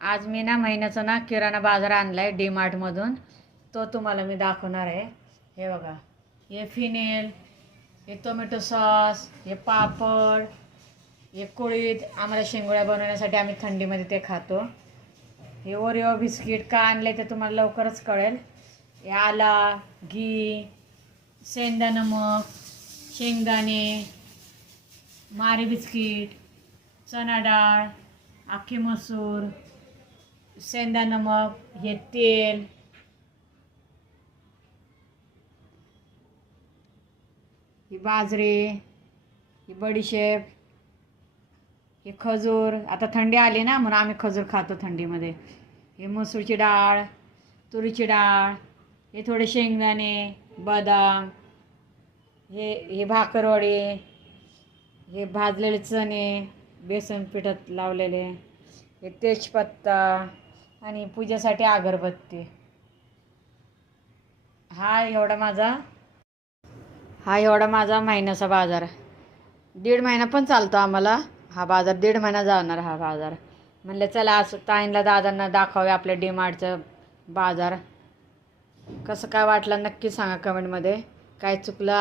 आज मी ना महिन्याचा ना किराणा बाजार आणलाय डी मार्टमधून. तो तुम्हाला मी दाखवणार आहे. हे बघा, हे फिनेल, हे टोमॅटो सॉस, हे पापड, हे कुळीत. आम्हाला शेंगोळ्या बनवण्यासाठी आम्ही थंडीमध्ये ते खातो. हे ओरिओ बिस्किट का आणले ते तुम्हाला लवकरच कळेल. हे आला, घी, सेंदा नमक, शेंगदाणे, मारी बिस्किट, चणा डाळ, अख्खे मसूर, सेंदा नमक, हे तेल, ही बाजरी, ही बडीशेप, हे खजूर. आता थंडी आली ना म्हणून आम्ही खजूर खातो थंडीमध्ये. हे मसूरची डाळ, तुरीची डाळ, हे थोडे शेंगदाणे, बदाम, हे भाकरवडी, हे भाजलेले चणे बेसन पिठात लावलेले, हे तेजपत्ता आणि पूजेसाठी अगरबत्ती. हा एवढा माझा महिन्याचा बाजार. 1.5 महिना पण चालतो आम्हाला हा बाजार. 1.5 महिना जाणार हा बाजार. म्हणलं चला असं ताईंला दादांना दाखवूया आपल्या डी मार्टचं बाजार. कसं काय वाटलं नक्की सांगा कमेंटमध्ये. काय चुकलं